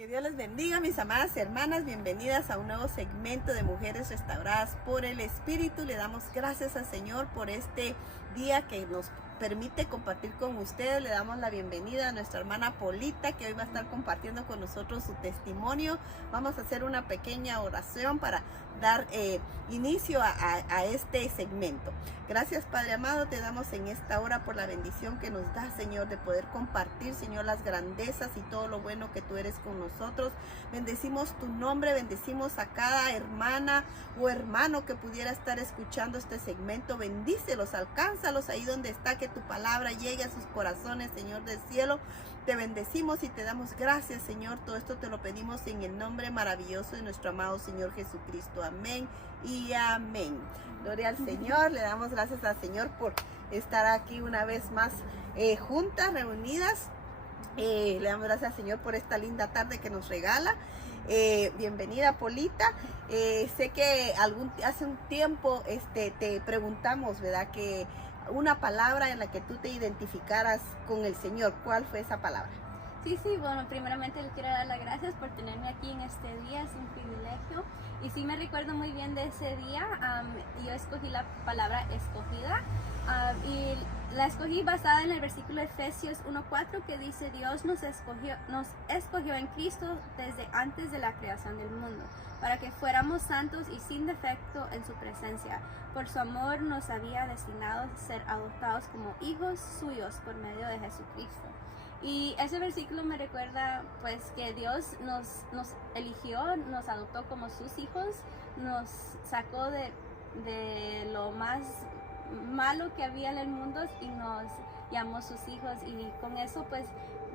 Que Dios les bendiga, mis amadas hermanas. Bienvenidas a un nuevo segmento de Mujeres Restauradas por el Espíritu. Le damos gracias al Señor por este día que nos permite compartir con ustedes. Le damos la bienvenida a nuestra hermana Polita, que hoy va a estar compartiendo con nosotros su testimonio. Vamos a hacer una pequeña oración para dar inicio a este segmento. Gracias, Padre amado, te damos en esta hora por la bendición que nos da, Señor, de poder compartir, Señor, las grandezas y todo lo bueno que tú eres con nosotros. Bendecimos tu nombre, bendecimos a cada hermana o hermano que pudiera estar escuchando este segmento. Bendícelos, alcánzalos ahí donde está, que tu palabra llegue a sus corazones, Señor del cielo. Te bendecimos y te damos gracias, Señor. Todo esto te lo pedimos en el nombre maravilloso de nuestro amado Señor Jesucristo. Amén y amén. Gloria al Señor. Le damos gracias al Señor por estar aquí una vez más juntas, reunidas. Le damos gracias al Señor por esta linda tarde que nos regala. Bienvenida, Polita. Sé que hace un tiempo te preguntamos, ¿verdad?, que una palabra en la que tú te identificaras con el Señor. ¿Cuál fue esa palabra? Sí, bueno, primeramente le quiero dar las gracias por tenerme aquí en este día, es un privilegio. Y sí me recuerdo muy bien de ese día. Yo escogí la palabra escogida y la escogí basada en el versículo de Efesios 1:4, que dice: Dios nos escogió en Cristo desde antes de la creación del mundo, para que fuéramos santos y sin defecto en su presencia. Por su amor nos había destinado a ser adoptados como hijos suyos por medio de Jesucristo. Y ese versículo me recuerda pues que Dios nos eligió, nos adoptó como sus hijos, nos sacó de lo más malo que había en el mundo y nos llamó sus hijos. Y con eso pues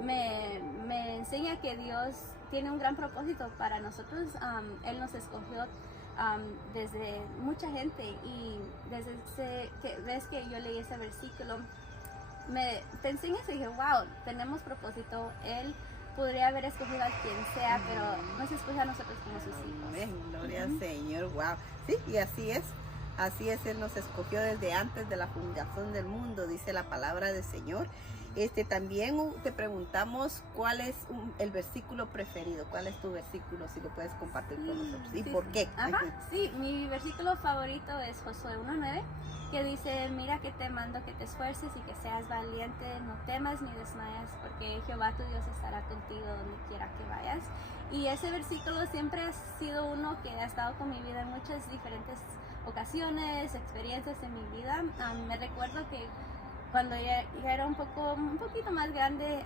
me enseña que Dios tiene un gran propósito para nosotros. Él nos escogió desde mucha gente, y desde vez que yo leí ese versículo pensé en eso y dije: wow, tenemos propósito. Él podría haber escogido a quien sea, pero nos escoge a nosotros como sus hijos. Amén, gloria al Señor. Wow. Sí, y así es. Así es, Él nos escogió desde antes de la fundación del mundo, dice la palabra del Señor. También te preguntamos cuál es el versículo preferido. ¿Cuál es tu versículo? Si lo puedes compartir con nosotros. ¿Y por qué? Sí, mi versículo favorito es Josué 1:9, que dice: mira que te mando que te esfuerces y que seas valiente, no temas ni desmayes, porque Jehová tu Dios estará contigo donde quiera que vayas. Y ese versículo siempre ha sido uno que ha estado con mi vida en muchas diferentes ocasiones, experiencias en mi vida. Me recuerdo que cuando ya era un poquito más grande,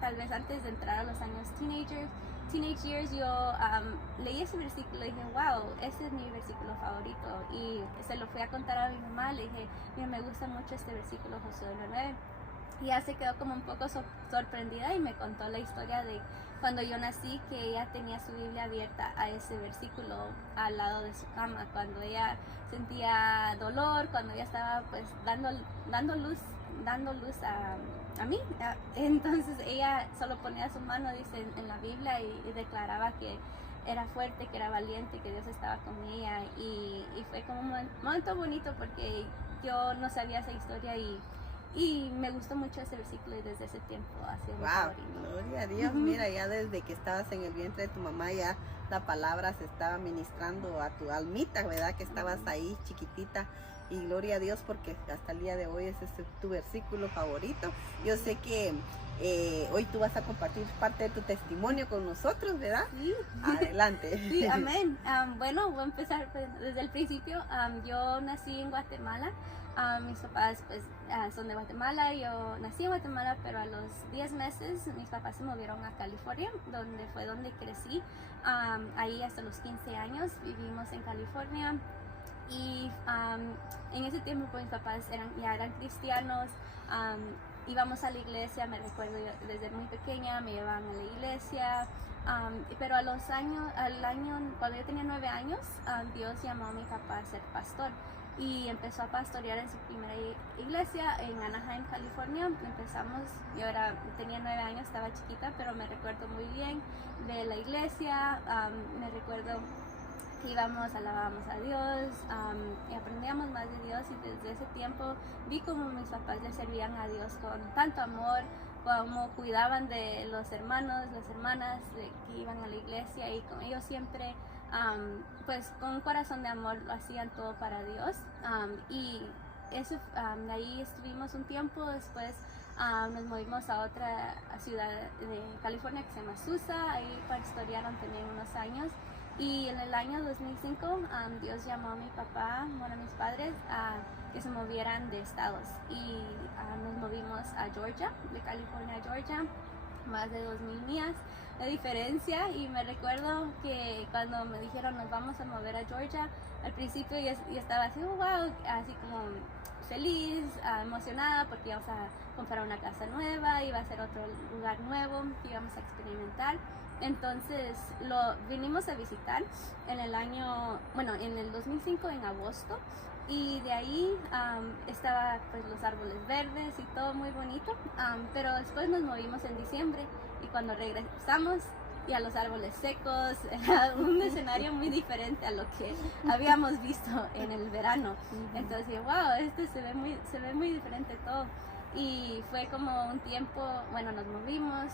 tal vez antes de entrar a los años teenage years, yo leí ese versículo y dije: wow, ese es mi versículo favorito. Y se lo fui a contar a mi mamá, le dije: mira, me gusta mucho este versículo, Josué 1:9. Y ella se quedó como un poco sorprendida y me contó la historia de cuando yo nací, que ella tenía su Biblia abierta a ese versículo al lado de su cama, cuando ella sentía dolor, cuando ella estaba pues dando luz a mí. Entonces ella solo ponía su mano, dice, en la Biblia y declaraba que era fuerte, que era valiente, que Dios estaba con ella. Y fue como un momento bonito, porque yo no sabía esa historia y me gustó mucho ese versículo, y desde ese tiempo ha sido mi favorito. Gloria a Dios. Mira, ya desde que estabas en el vientre de tu mamá, ya la palabra se estaba ministrando a tu almita, ¿verdad? Que estabas ahí chiquitita. Y gloria a Dios, porque hasta el día de hoy ese es tu versículo favorito. Yo sé que hoy tú vas a compartir parte de tu testimonio con nosotros, ¿verdad? Sí. Adelante. Sí, amén. Bueno, voy a empezar desde el principio. Yo nací en Guatemala. Mis papás pues son de Guatemala. Yo nací en Guatemala, pero a los 10 meses mis papás se movieron a California, donde crecí. Ahí hasta los 15 años vivimos en California. Y en ese tiempo pues, mis papás ya eran cristianos. Íbamos a la iglesia, me recuerdo desde muy pequeña, me llevaban a la iglesia. Pero al año, cuando yo tenía 9 años, Dios llamó a mi papá a ser pastor, y empezó a pastorear en su primera iglesia en Anaheim, California. Tenía 9 años, estaba chiquita, pero me recuerdo muy bien de la iglesia. Me recuerdo que alabábamos a Dios, y aprendíamos más de Dios, y desde ese tiempo vi como mis papás le servían a Dios con tanto amor, cómo cuidaban de los hermanos, las hermanas que iban a la iglesia, y con ellos siempre, pues con un corazón de amor, lo hacían todo para Dios. Y eso, de ahí estuvimos un tiempo. Después nos movimos a otra ciudad de California que se llama Susa. Ahí pastorearon también unos años. Y en el año 2005 Dios llamó a mi papá, bueno, a mis padres, a que se movieran de estados, y nos movimos a Georgia, de California a Georgia, más de 2000 millas de diferencia. Y me recuerdo que cuando me dijeron nos vamos a mover a Georgia, al principio yo estaba así, oh, wow, así como feliz, emocionada, porque íbamos a comprar una casa nueva, iba a ser otro lugar nuevo que íbamos a experimentar. Entonces lo vinimos a visitar en el 2005 en agosto, y de ahí estaba pues los árboles verdes y todo muy bonito, pero después nos movimos en diciembre, y cuando regresamos ya los árboles secos, era un escenario muy diferente a lo que habíamos visto en el verano. Entonces, wow, se ve muy diferente todo. Y fue como un tiempo, bueno, nos movimos,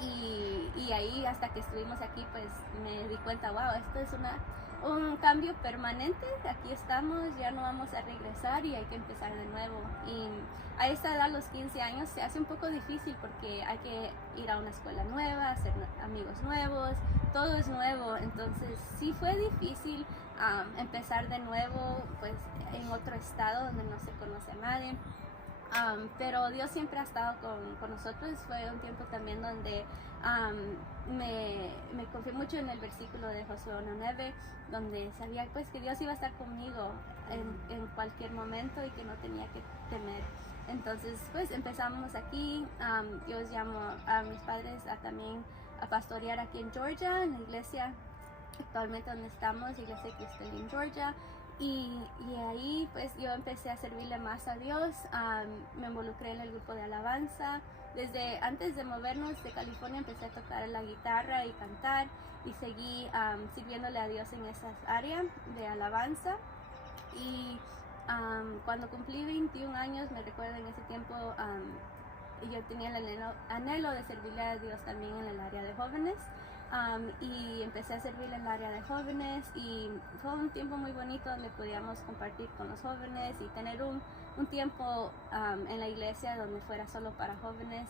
y ahí hasta que estuvimos aquí pues me di cuenta, wow, esto es un cambio permanente, aquí estamos, ya no vamos a regresar y hay que empezar de nuevo. Y a esta edad, a los 15 años, se hace un poco difícil porque hay que ir a una escuela nueva, hacer amigos nuevos, todo es nuevo. Entonces sí fue difícil empezar de nuevo pues en otro estado donde no se conoce a nadie. Pero Dios siempre ha estado con nosotros. Fue un tiempo también donde me confié mucho en el versículo de Josué 1:9, donde sabía pues que Dios iba a estar conmigo en cualquier momento y que no tenía que temer. Entonces pues empezamos aquí. Dios llamó a mis padres también a pastorear aquí en Georgia, en la iglesia actualmente donde estamos, Iglesia Cristal en Georgia. Y ahí pues yo empecé a servirle más a Dios. Me involucré en el grupo de alabanza. Desde antes de movernos de California empecé a tocar la guitarra y cantar, y seguí sirviéndole a Dios en esa área de alabanza. Y cuando cumplí 21 años, me recuerdo en ese tiempo, yo tenía el anhelo de servirle a Dios también en el área de jóvenes. Y empecé a servir en el área de jóvenes, y fue un tiempo muy bonito donde podíamos compartir con los jóvenes y tener un tiempo en la iglesia donde fuera solo para jóvenes.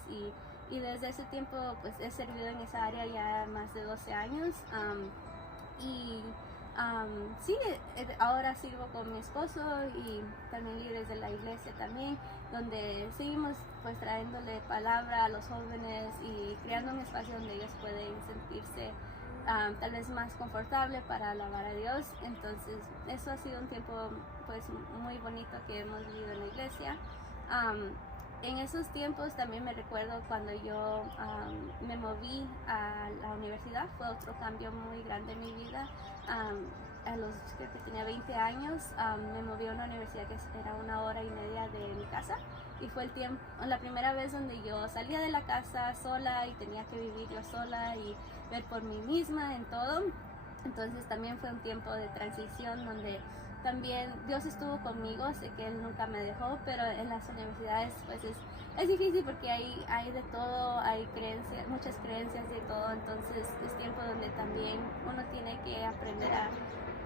Y desde ese tiempo pues he servido en esa área ya más de 12 años. Sí, ahora sirvo con mi esposo y también líderes de la iglesia también, donde seguimos pues trayéndole palabra a los jóvenes y creando un espacio donde ellos pueden sentirse tal vez más confortable para alabar a Dios. Entonces eso ha sido un tiempo pues muy bonito que hemos vivido en la iglesia. En esos tiempos también me recuerdo cuando yo me moví a la universidad, fue otro cambio muy grande en mi vida. Creo que tenía 20 años, me moví a una universidad que era 1 hora y media de mi casa, y fue la primera vez donde yo salía de la casa sola y tenía que vivir yo sola y ver por mí misma en todo. Entonces también fue un tiempo de transición donde también Dios estuvo conmigo. Sé que Él nunca me dejó, pero en las universidades pues es difícil porque hay de todo, hay creencias, muchas creencias de todo. Entonces es tiempo donde también uno tiene que aprender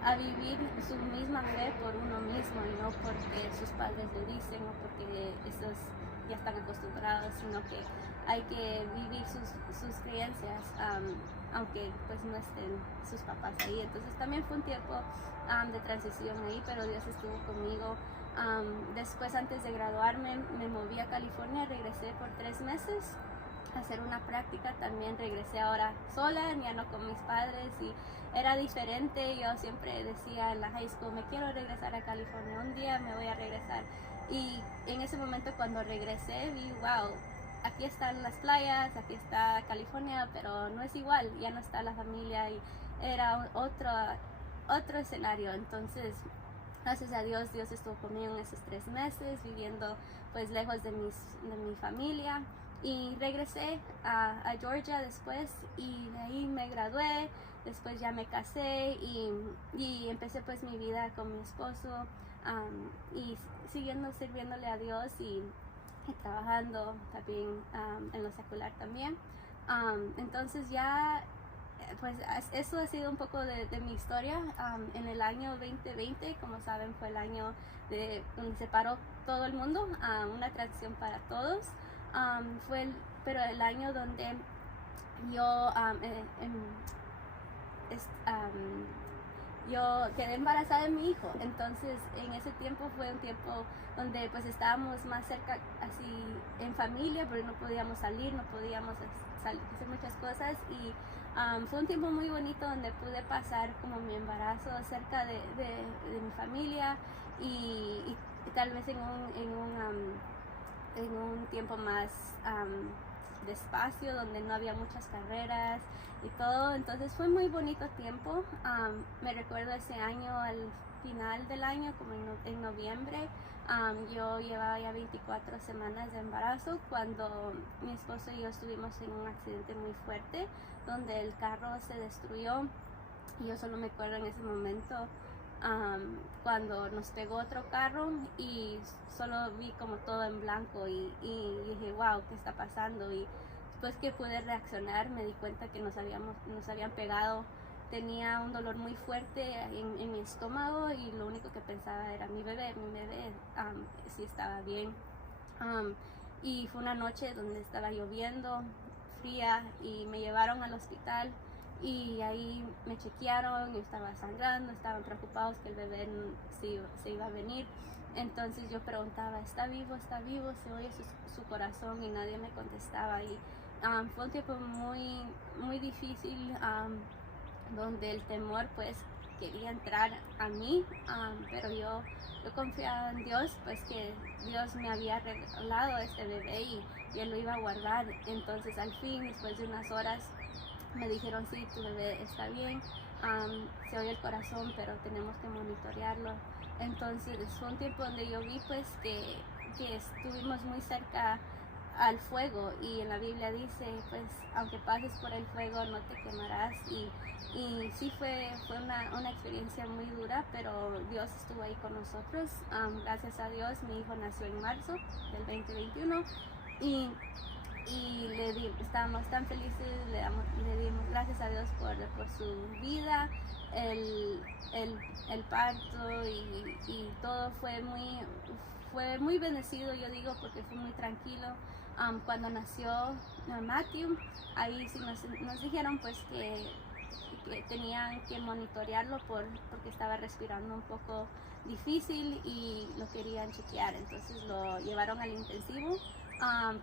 a vivir su misma fe por uno mismo, y no porque sus padres le dicen o porque estos ya están acostumbrados, sino que hay que vivir sus creencias, aunque pues no estén sus papás ahí. Entonces también fue un tiempo de transición ahí, pero Dios estuvo conmigo. Después, antes de graduarme, me moví a California, regresé por 3 meses a hacer una práctica. También regresé ahora sola, ya no con mis padres, y era diferente. Yo siempre decía en la high school, me quiero regresar a California, un día me voy a regresar. Y en ese momento cuando regresé vi, wow, aquí están las playas, aquí está California, pero no es igual, ya no está la familia, y era otro escenario. Entonces gracias a Dios, Dios estuvo conmigo en esos 3 meses, viviendo pues lejos de mi familia. Y regresé a Georgia después, y de ahí me gradué. Después ya me casé y empecé pues mi vida con mi esposo, y siguiendo sirviéndole a Dios. Y y trabajando también en lo secular también. Entonces ya, pues eso ha sido un poco de mi historia. En el año 2020, como saben, fue el año donde se paró todo el mundo, una transición para todos. Pero el año donde yo yo quedé embarazada de mi hijo. Entonces en ese tiempo fue un tiempo donde pues estábamos más cerca así en familia, pero no podíamos salir, no podíamos hacer muchas cosas, y fue un tiempo muy bonito donde pude pasar como mi embarazo cerca de mi familia, y tal vez en un tiempo más despacio, donde no había muchas carreras y todo. Entonces fue muy bonito tiempo. Me recuerdo ese año, al final del año, como en noviembre, yo llevaba ya 24 semanas de embarazo cuando mi esposo y yo estuvimos en un accidente muy fuerte donde el carro se destruyó, y yo solo me acuerdo en ese momento cuando nos pegó otro carro, y solo vi como todo en blanco, y dije, wow, ¿qué está pasando? Y después que pude reaccionar me di cuenta que nos habían pegado. Tenía un dolor muy fuerte en mi estómago, y lo único que pensaba era mi bebé si estaba bien. Y fue una noche donde estaba lloviendo, fría, y me llevaron al hospital, y ahí me chequearon. Yo estaba sangrando, estaban preocupados que el bebé se iba a venir. Entonces yo preguntaba, ¿está vivo? ¿Está vivo? ¿Se oye su corazón? Y nadie me contestaba. Y fue un tiempo muy, muy difícil, donde el temor pues quería entrar a mí, pero yo confiaba en Dios, pues que Dios me había regalado este bebé, y Él lo iba a guardar. Entonces al fin, después de unas horas, me dijeron, sí, tu bebé está bien, se oye el corazón, pero tenemos que monitorearlo. Entonces fue un tiempo donde yo vi pues que estuvimos muy cerca al fuego, y en la Biblia dice, pues aunque pases por el fuego no te quemarás, y sí fue una experiencia muy dura, pero Dios estuvo ahí con nosotros. Gracias a Dios mi hijo nació en marzo del 2021, y estábamos tan felices, le dimos gracias a Dios por su vida, el parto, y todo fue muy bendecido, yo digo, porque fue muy tranquilo. Cuando nació Matthew, ahí sí nos dijeron pues que tenían que monitorearlo porque estaba respirando un poco difícil y lo querían chequear. Entonces lo llevaron al intensivo.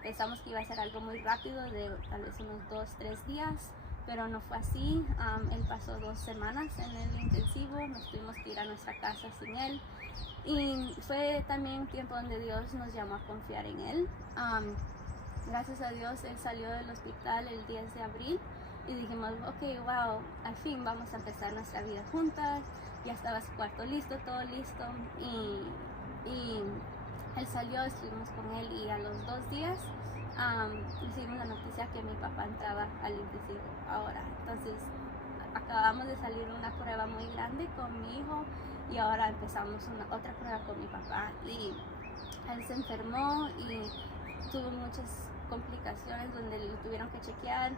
Pensamos que iba a ser algo muy rápido, de tal vez unos 2-3 días, pero no fue así. Él pasó 2 semanas en el intensivo, nos tuvimos que ir a nuestra casa sin él, y fue también un tiempo donde Dios nos llamó a confiar en él. Gracias a Dios él salió del hospital el 10 de abril, y dijimos, ok, wow, al fin vamos a empezar nuestra vida juntas. Ya estaba su cuarto listo, todo listo, y él salió, estuvimos con él, y a los 2 días recibimos la noticia que mi papá entraba al intensivo ahora. Entonces acabamos de salir una prueba muy grande con mi hijo, y ahora empezamos otra prueba con mi papá, y él se enfermó y tuvo muchas complicaciones donde lo tuvieron que chequear,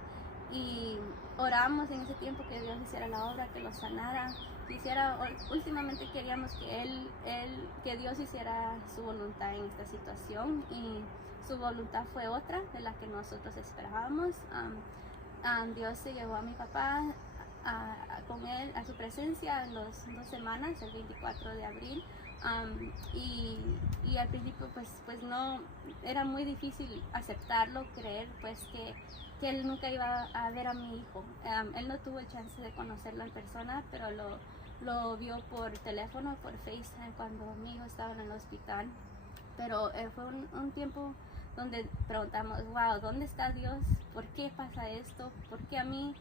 y oramos en ese tiempo que Dios hiciera la obra, que lo sanara. Últimamente queríamos que Dios hiciera su voluntad en esta situación, y su voluntad fue otra de la que nosotros esperábamos. Dios se llevó a mi papá con él a su presencia en las 2 semanas, el 24 de abril. Y al principio pues no, era muy difícil aceptarlo, creer pues que él nunca iba a ver a mi hijo. Él no tuvo el chance de conocerlo en persona, pero lo vio por teléfono, por FaceTime, cuando mi hijo estaba en el hospital. Pero fue un tiempo donde preguntamos, wow, ¿dónde está Dios? ¿Por qué pasa esto? ¿Por qué a mí?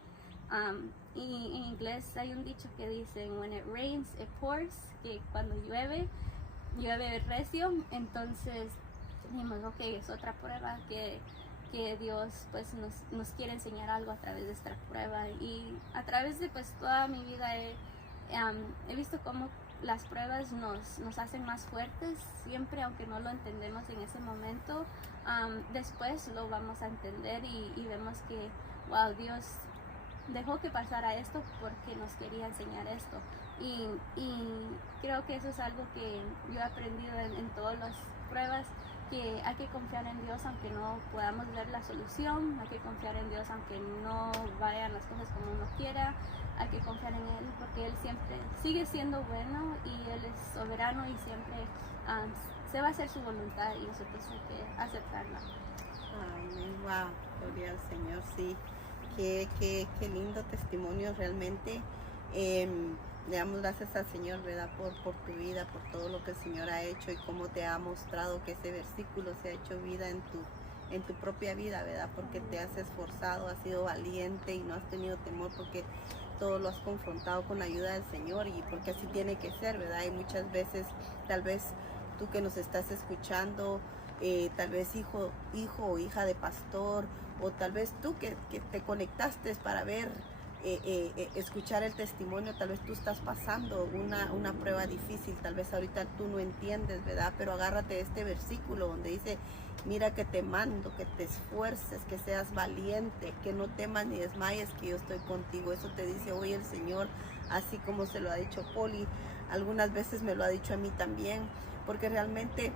Y en inglés hay un dicho que dice, when it rains, it pours, que cuando llueve recio. Entonces dijimos, ok, es otra prueba que Dios pues nos quiere enseñar algo a través de esta prueba. Y a través de pues toda mi vida he visto cómo las pruebas nos hacen más fuertes siempre, aunque no lo entendemos en ese momento. Después lo vamos a entender y vemos que, wow, Dios dejó que pasara esto porque nos quería enseñar esto. Y creo que eso es algo que yo he aprendido en todas las pruebas, que hay que confiar en Dios aunque no podamos ver la solución, hay que confiar en Dios aunque no vayan las cosas como uno quiera, hay que confiar en Él porque Él siempre sigue siendo bueno y Él es soberano y siempre se va a hacer su voluntad y nosotros hay que aceptarla. Amén. Wow, gloria al Señor, sí. Qué lindo testimonio realmente. Le damos gracias al Señor, ¿verdad? Por tu vida, por todo lo que el Señor ha hecho y cómo te ha mostrado que ese versículo se ha hecho vida en tu propia vida, ¿verdad? Porque te has esforzado, has sido valiente y no has tenido temor porque todo lo has confrontado con la ayuda del Señor y porque así tiene que ser, ¿verdad? Y muchas veces, tal vez tú que nos estás escuchando, tal vez hijo o hija de pastor, o tal vez tú que te conectaste para ver, escuchar el testimonio, tal vez tú estás pasando una prueba difícil, tal vez ahorita tú no entiendes, ¿verdad? Pero agárrate de este versículo donde dice, mira que te mando, que te esfuerces, que seas valiente, que no temas ni desmayes, que yo estoy contigo. Eso te dice hoy el Señor, así como se lo ha dicho Poli, algunas veces me lo ha dicho a mí también, porque realmente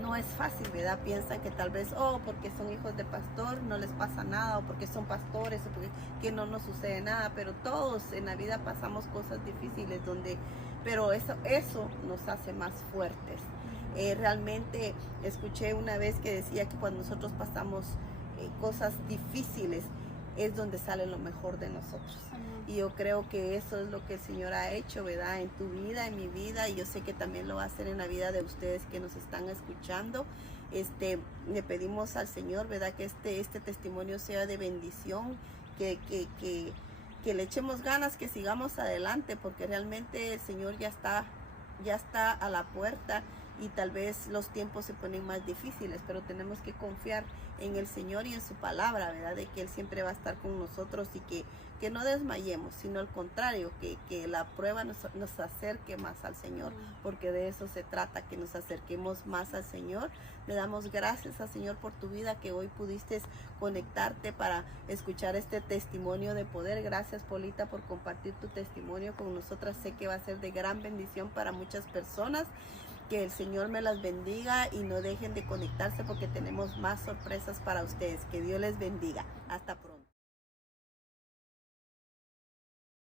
no es fácil, ¿verdad? Piensan que tal vez, porque son hijos de pastor no les pasa nada, o porque son pastores, o porque que no nos sucede nada, pero todos en la vida pasamos cosas difíciles, pero eso nos hace más fuertes. Realmente escuché una vez que decía que cuando nosotros pasamos cosas difíciles, es donde sale lo mejor de nosotros. Y yo creo que eso es lo que el Señor ha hecho, ¿verdad? En tu vida, en mi vida, y yo sé que también lo va a hacer en la vida de ustedes que nos están escuchando. Le pedimos al Señor, ¿verdad? Que este testimonio sea de bendición, que le echemos ganas, que sigamos adelante, porque realmente el Señor ya está a la puerta y tal vez los tiempos se ponen más difíciles, pero tenemos que confiar en el Señor y en su palabra, ¿verdad? De que Él siempre va a estar con nosotros y que no desmayemos, sino al contrario, que la prueba nos acerque más al Señor, porque de eso se trata, que nos acerquemos más al Señor. Le damos gracias al Señor por tu vida, que hoy pudiste conectarte para escuchar este testimonio de poder. Gracias, Polita, por compartir tu testimonio con nosotras. Sé que va a ser de gran bendición para muchas personas. Que el Señor me las bendiga y no dejen de conectarse porque tenemos más sorpresas para ustedes. Que Dios les bendiga. Hasta pronto.